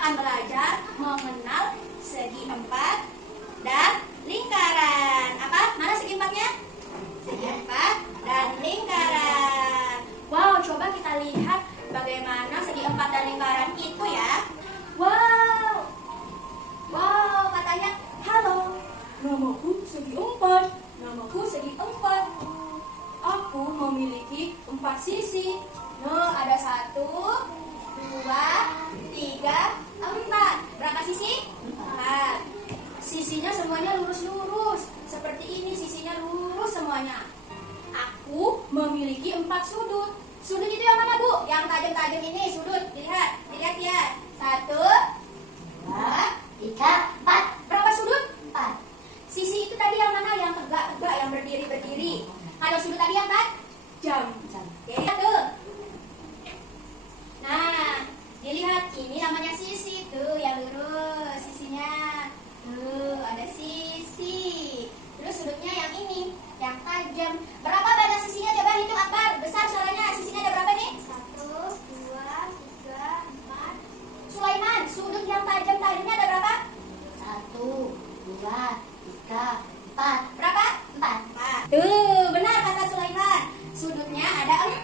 akan belajar mengenal segi empat dan lingkaran. Apa? Mana segi empatnya? Segi empat dan lingkaran. Wow, coba kita lihat bagaimana segi empat dan lingkaran itu ya. Wow, katanya, halo, namaku segi empat. Namaku segi empat. Aku memiliki 4 sisi. Nah, ada 1, 2, 3, 4. Berapa sisi? 4. Sisinya semuanya lurus-lurus. Seperti ini, sisinya lurus semuanya. Aku memiliki 4 sudut. Sudut itu yang mana, Bu? Yang tajam-tajam ini, sudut. Dilihat ya. 1, 2, 3, 4. Berapa sudut? 4. Sisi itu tadi yang mana? Yang tegak-tegak, yang berdiri-berdiri. Kalau sudut tadi yang tajam. Oke, tuh. Nah, dilihat ini namanya sisi tuh yang lurus sisinya. Tuh, ada sisi. Terus sudutnya yang ini, yang tajam. Berapa banyak sisinya? Coba hitung Akbar. Besar suaranya. Sisinya ada berapa nih? 1, 2, 3, 4. Sulaiman, sudut yang tajam-tajamnya ada berapa? 1, 2, 3, 4. Berapa? 4. Tuh, benar kata Sulaiman. Sudutnya ada 4.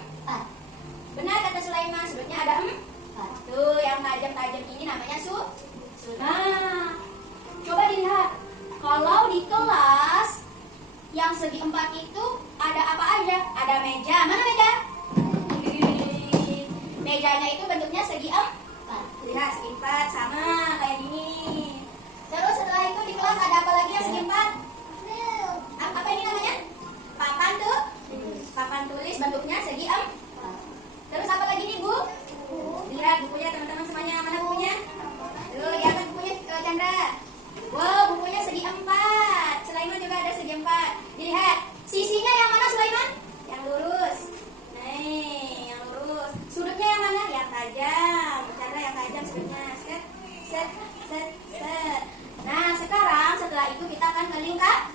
Benar kata Sulaiman, sudutnya ada 4. Tuh, yang tajam-tajam ini namanya sudut. Nah, coba dilihat. Kalau di kelas yang segi 4 itu ada apa aja? Ada meja. Mana meja? Mejanya itu bentuknya segi 4. Lihat, segi 4 sama kayak gini. Terus setelah itu di kelas ada apa lagi yang segi 4? Apa ini namanya? Papan tuh. Papan tulis bentuknya segi 4. Terus apa lagi nih, Bu? Lihat bukunya teman-teman semuanya. Mana bukunya? Tuh, lihat bukunya Chandra. Wow, bukunya segi 4. Sulaiman juga ada segi 4. Dilihat, sisinya yang mana Sulaiman? Yang lurus. Nih, yang lurus. Sudutnya yang mana? Yang tajam. Chandra yang tajam sudutnya. Set, set, set, set. Nah, sekarang setelah itu kita akan ke lingkaran.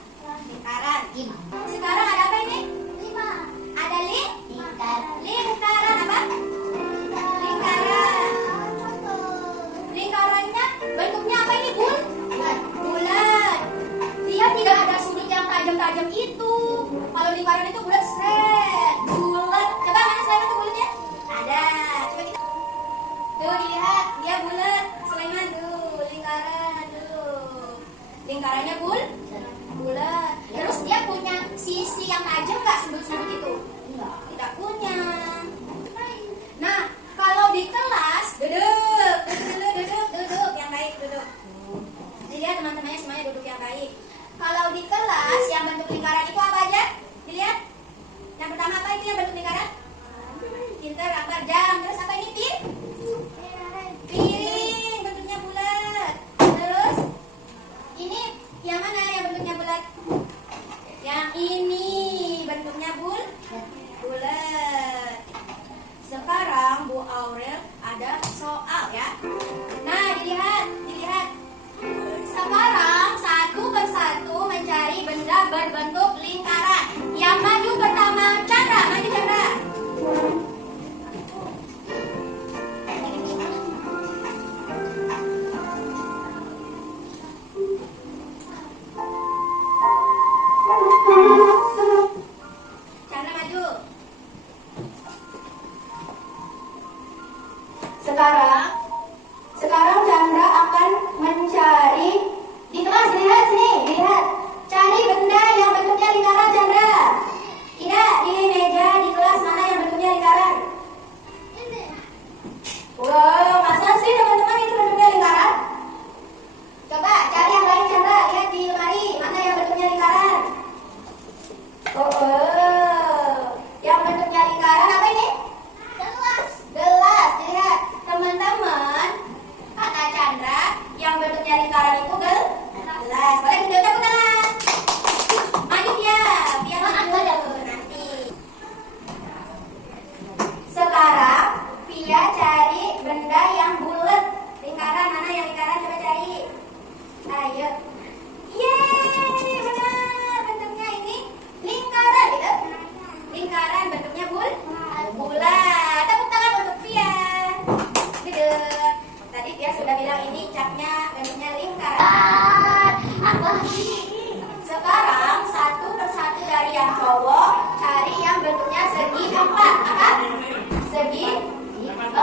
Sekarang ada apa ini? 5. Ada lingkaran apa? Lingkaran. Lingkarannya bentuknya apa ini, Bu? Bulat. Dia tidak ada sudut yang tajam-tajam itu. Kalau lingkaran itu bulat, set. Bulat. Coba mana Sulaiman tuh bulatnya? Ada. Coba kita. Tuh, dilihat, dia bulat. Sulaiman tuh, lingkaran tuh. Lingkarannya bulat. Terus dia punya sisi yang tajam nggak sudut-sudut itu? Tidak punya. Nah, kalau di kelas duduk yang baik, duduk. Dilihat teman-temannya semuanya duduk yang baik. Kalau di kelas yang bentuk lingkaran itu apa aja? Dilihat. Yang pertama apa itu yang bentuk lingkaran? Pintar, Akbar, jam. Terus apa ini piring, bentuknya bulat. Terus ini yang mana yang bentuknya bulat? Yang ini bentuknya bulat. Sekarang Bu Aurel ada soal ya. Nah, dilihat. Sekarang satu persatu mencari benda berbentuk lingkaran. Yang maju pertama Chandra, maju Chandra. Chandra maju. Sekarang Chandra akan mencari di kelas. Lihat sini, lihat. Cari benda yang bentuknya lingkaran, Chandra. Tidak, di meja di kelas mana yang bentuknya lingkaran? Wow, masa sih teman-teman itu bentuknya lingkaran? Coba cari yang lain, Chandra. Lihat di lemari mana yang bentuknya lingkaran. Yang bentuknya lingkaran apa ini? Gelas. Lihat teman-teman, kata Chandra yang bentuknya lingkaran itu gelas. Boleh video tepuk tangan. Maju ya, biar maju nanti. Sekarang Via cari benda yang bulat. Lingkaran mana yang lingkaran? Coba cari. Ayo. Yeay, benar. Bentuknya ini lingkaran. Gitu. cowok cari yang bentuknya segi 4. Apa? Segi 4.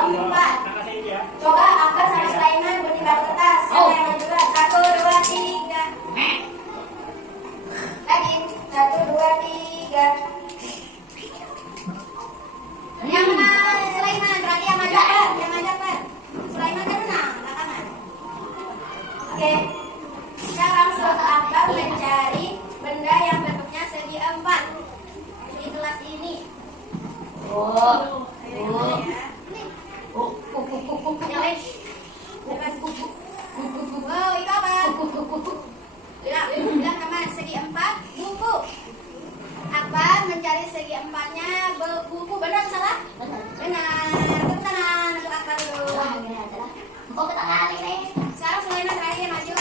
Coba Akbar sama Sulaiman bertimbang kertas. Siapa yang mencoba? 1, 2, 3. Lagi 1, 2, 3. Yang menang Sulaiman, berarti yang maju Akbar. Yang maju Akbar. Sulaiman kan menang, belakangan. Oke. Sekarang suruh Akbar mencari benda yang bentuknya segi 4 di kelas ini. Wow, itu apa? Bilang nama segi 4 buku. Akbar mencari segi 4-nya buku. Benar atau salah? Benar. Tepuk tangan untuk Akbar dulu. Sekarang Sulaiman terakhir maju.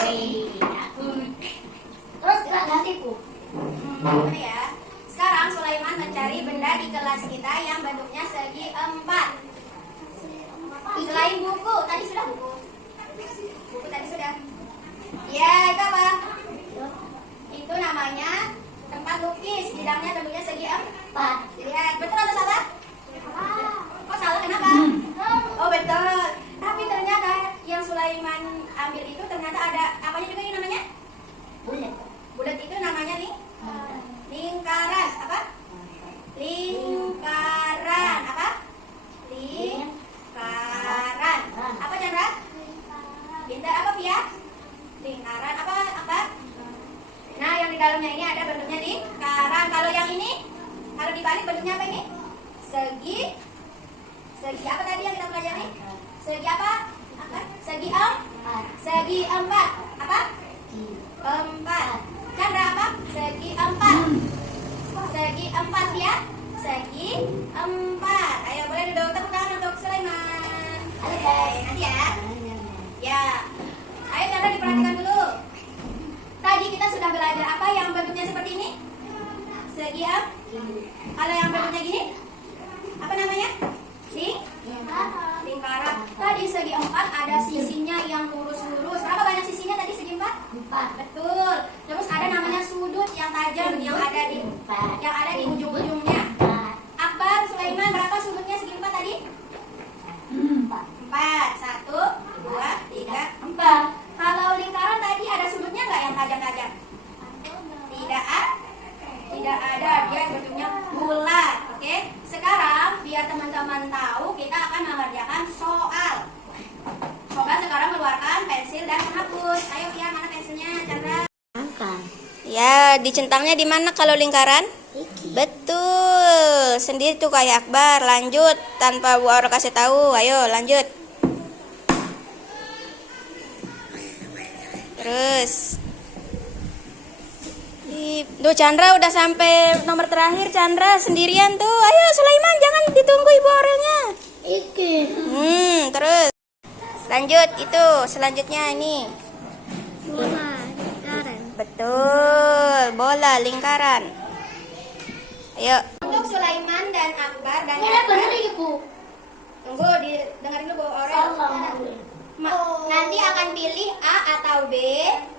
Terus gantiku. Mana ya? Sekarang Sulaiman mencari benda di kelas kita yang bentuknya segi 4. Selain buku, tadi sudah buku. Buku tadi sudah. Ya, itu apa? Itu namanya tempat lukis. Bidangnya bentuknya segi 4. Ya, betul atau salah? Kok salah? Kenapa? Oh, betul. Tapi ternyata yang Sulaiman ambil itu ternyata ada apanya juga ini namanya? Bulat. Bulat itu namanya nih lingkaran. Apa? Lingkaran. Apa? Lingkaran. Apa Chandra? Pintar apa Pia? Lingkaran. Apa? Nah, yang di dalamnya ini ada bentuknya lingkaran. Kalau yang ini, kalau dibalik bentuknya apa ini? Segi apa tadi yang kita pelajari? Segi apa? Segi 4. Segi 4. Apa? 4. Chandra apa? Segi 4. Segi 4 ya? Segi 4. Ayo boleh duduk, tepuk tangan untuk Sulaiman. Oke, nanti ya. Ya. Ayo Chandra diperhatikan dulu. Tadi kita sudah belajar apa yang bentuknya seperti ini? Segi 4. Kalau yang bentuknya gini? Apa namanya? Lingkaran. Tadi segi 4 ada sisinya yang lurus-lurus. Berapa banyak sisinya tadi segi 4? 4. Betul. Terus ada namanya sudut yang tajam yang ada di ujung-ujungnya. Akbar, Sulaiman, berapa sudutnya segi 4 tadi? 4. 1, 2, 3, 4. Kalau lingkaran tadi ada sudutnya nggak yang tajam-tajam? Tidak ada. Dia bentuknya bulat. Oke. Sekarang biar teman-teman tahu, kita akan mengerjakan soal. Coba sekarang keluarkan pensil dan penghapus. Ayo Fian, mana pensilnya Chandra? Ya, dicentangnya di mana kalau lingkaran? Betul. Sendiri tuh kayak Akbar. Lanjut tanpa Bu Aura kasih tahu. Ayo lanjut. Terus. Duh, Chandra udah sampai nomor terakhir. Chandra sendirian tuh. Ayo Sulaiman, jangan ditunggu Ibu Aurelnya. Terus. Lanjut itu selanjutnya ini. Bola lingkaran. Betul, bola lingkaran. Ayo. Untuk Sulaiman dan Akbar dan bener Ibu. Tunggu, dengerin dulu Bu Aurel. Nanti akan pilih A atau B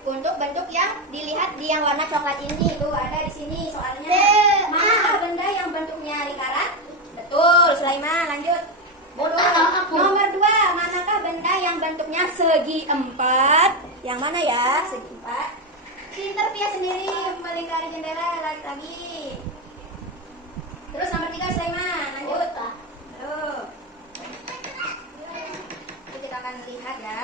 untuk bentuk yang dilihat di yang warna coklat ini. Tuh ada di sini soalnya. Manakah benda yang bentuknya lingkaran? Betul, Sulaiman. Lanjut. Nomor 2, manakah benda yang bentuknya segi 4? Yang mana ya? Segi 4. Pinter Pia sendiri melingkari jendela lagi. Terus nomor 3 Sulaiman. Lanjut. Tuh. Kita akan lihat ya.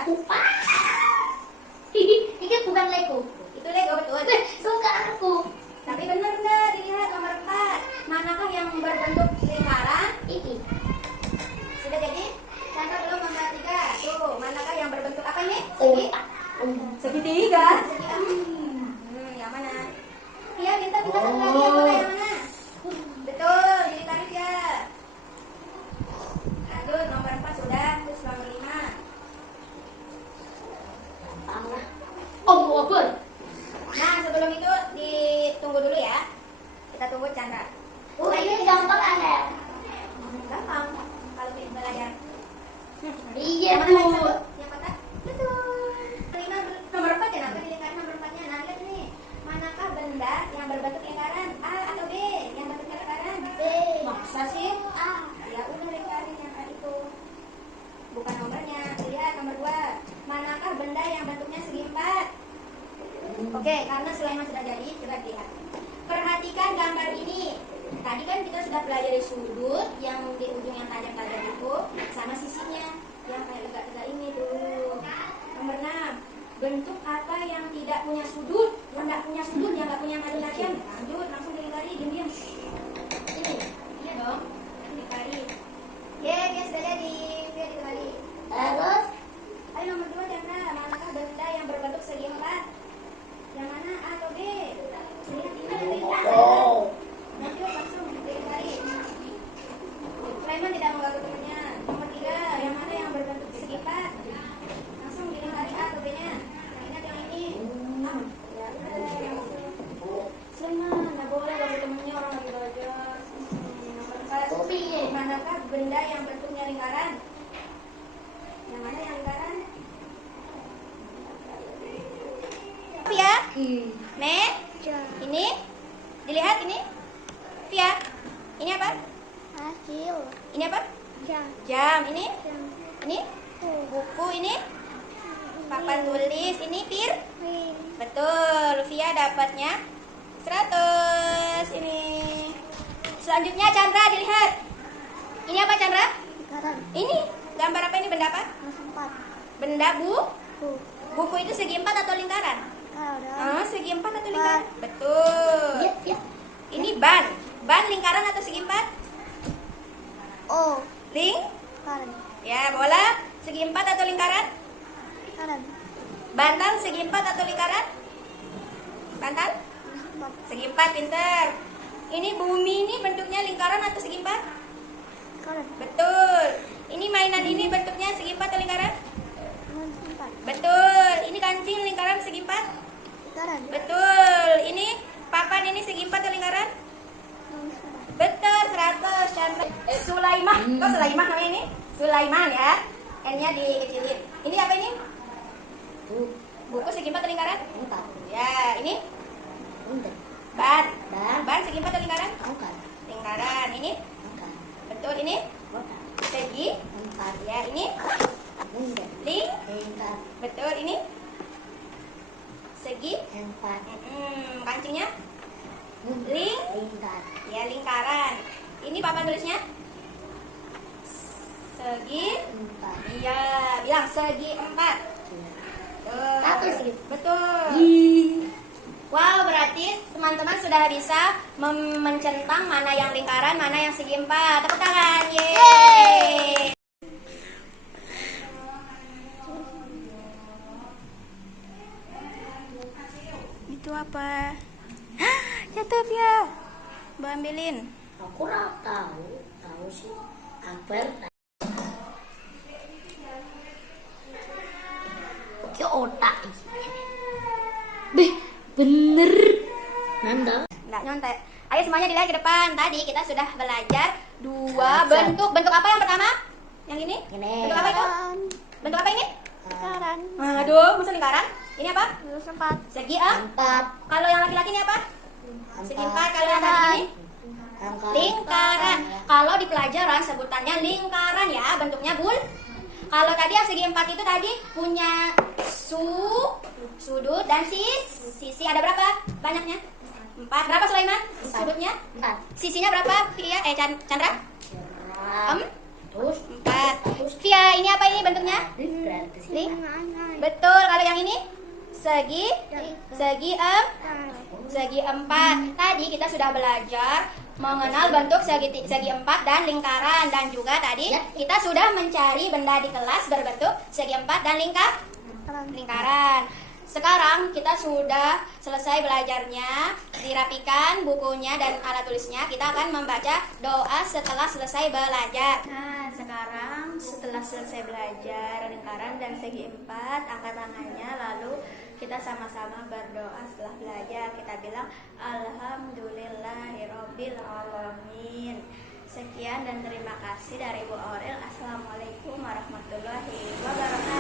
Ini bukan Lego. Itu Lego betul. Suka aku. Tapi benar enggak dilihat nomor 4. Manakah yang berbentuk lingkaran? Ini. Sudah jadi? Contoh belum nomor 3. Tuh, manakah yang berbentuk apa ini? Segitiga. Yang mana? Iya, kita satu lagi. Yang mana? sudah pelajari sudut yang di ujung yang tajam-tajam itu sama sisinya yang kayak tegak-tegak ini tuh. Nomor 6, bentuk apa yang tidak punya sudut? Yang nggak punya sudut, yang nggak punya mati-matian. Lanjut, langsung dilingkari, diam-diam. Ini dong, dilingkari. Dia sudah jadi, dia dikali. Terus Ayo nomor 2, Chandra, manakah benda yang berbentuk segi empat? Yang mana, A atau B? Lihat ini dari lanjut, langsung dilingkari. Sulaiman tidak mengganggu temannya. Nomor 3, yang mana yang berbentuk segi empat? Langsung dilingkari A atau B-nya. Nah, ingat yang ini. Ya, Sulaiman, nggak boleh ganggu temannya, orang lagi belajar. Nomor 4, Kopi. manakah benda yang bentuknya lingkaran? Yang mana yang lingkaran? Via, Me, ini, dilihat ini, Via, ini apa? Hasil. Ini apa? Jam. Jam, ini, buku, ini, papan tulis, ini betul. Via dapatnya 100. Ini. Selanjutnya Chandra dilihat. Ini apa Chandra? Lingkaran. Ini gambar apa ini? Benda apa? Empat. Benda Bu. buku itu segi 4 atau lingkaran? Lingkaran. Segi 4 atau lingkaran? Betul. Ya. Ini ban. Ban lingkaran atau segi 4? O. Ling? Lingkaran. Ya, bola segi 4 atau lingkaran? Lingkaran. Bantal segi 4 atau lingkaran? Bantal? Empat. Segi 4, pinter. Ini bumi ini bentuknya lingkaran atau segi 4? Lingkaran. Betul. Ini mainan ini bentuknya segi 4 atau lingkaran? Empat. Betul. Ini kancing lingkaran segi 4? Lingkaran. Betul. Ini papan ini segi 4 atau lingkaran? Empat. Betul, 100. Chandra. Sulaiman. Kok Sulaiman namanya ini? Sulaiman ya. N-nya dikecilin. Ini apa ini? Buku segi 4 atau lingkaran? Empat. Ya, ini Empat. ban. Ban. Ban segi 4 atau lingkaran? Lingkaran. Lingkaran. Ini Lingkaran. betul, ini Kotak. segi. Empat. Ya, ini Lingkaran. ling. Lingkaran. Betul, ini segi. Empat. Kancingnya ling. Lingkaran. Ya, lingkaran. Ini papan tulisnya segi. Empat. Iya, bilang segi 4. Satu segi. Betul. Wow, berarti teman-teman sudah bisa mencentang mana yang lingkaran, mana yang segi 4. Tepuk tangan. Yeay. Itu apa? Hah, jatuh ya. Mbak ambilin. Aku nggak tahu sih. Apel. Ke otak. Beh, bener. Nanda. Nggak nyontek. Ayo semuanya dilihat ke depan. Tadi kita sudah belajar dua bentuk. Bentuk apa yang pertama? Yang ini? Ini. Bentuk apa itu? Bentuk apa ini? Lingkaran. Aduh, masa lingkaran? Ini apa? Terus empat. Segi A. Empat. Kalau yang laki-laki ini apa? Segi 4. Kalau yang tadi ini? Lingkaran. Kalau di pelajaran sebutannya lingkaran ya, bentuknya Kalau tadi yang segi 4 itu tadi punya sudut dan sisi. Ada berapa banyaknya? 4. Berapa Sulaiman? Sudutnya? Empat. Sisinya berapa? Via, Chandra? Terus 4. Via, ini apa ini bentuknya? Ling? Betul. Kalau yang ini? Segi 4. Tadi kita sudah belajar mengenal bentuk segi 4 dan lingkaran, dan juga tadi kita sudah mencari benda di kelas berbentuk segi 4 dan lingkaran. Sekarang kita sudah selesai belajarnya, dirapikan bukunya dan alat tulisnya. Kita akan membaca doa setelah selesai belajar. Nah, sekarang setelah selesai belajar lingkaran dan segi 4, angkat tangannya lalu kita sama-sama berdoa setelah belajar. Kita bilang Alhamdulillahirabbil alamin. Sekian dan terima kasih dari Bu Aurel. Assalamualaikum warahmatullahi wabarakatuh.